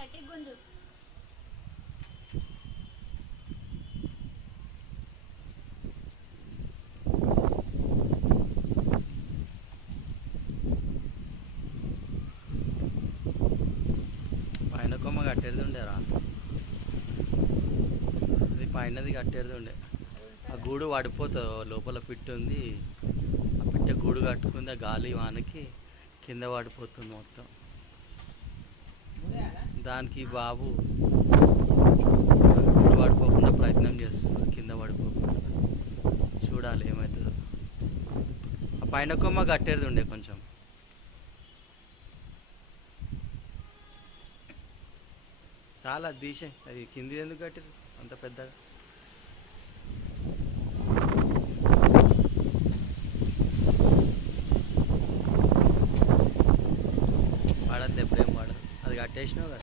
గట్టి గుంజు. పైన కొమ్మ కట్టేది ఉండేరా, అది పైనది కట్టేది ఉండే. ఆ గూడు పడిపోతుంది, లోపల పిట్టు ఉంది, ఆ పిట్ట గూడు కట్టుకుంది, ఆ గాలి వానకి కింద పడిపోతుంది మొత్తం. దానికి బాబు గూడు పడిపోకుండా ప్రయత్నం చేస్తుంది, కింద పడిపోకుండా. చూడాలి ఏమవుతుందో. ఆ పైన కొమ్మ కట్టేది ఉండే కొంచెం. చాలా తీసే, అది కింది ఎందుకు కట్టారు అంత పెద్దగా. పడద్దు, ఎప్పుడేం పడదు, అది కట్టేసినావు కదా.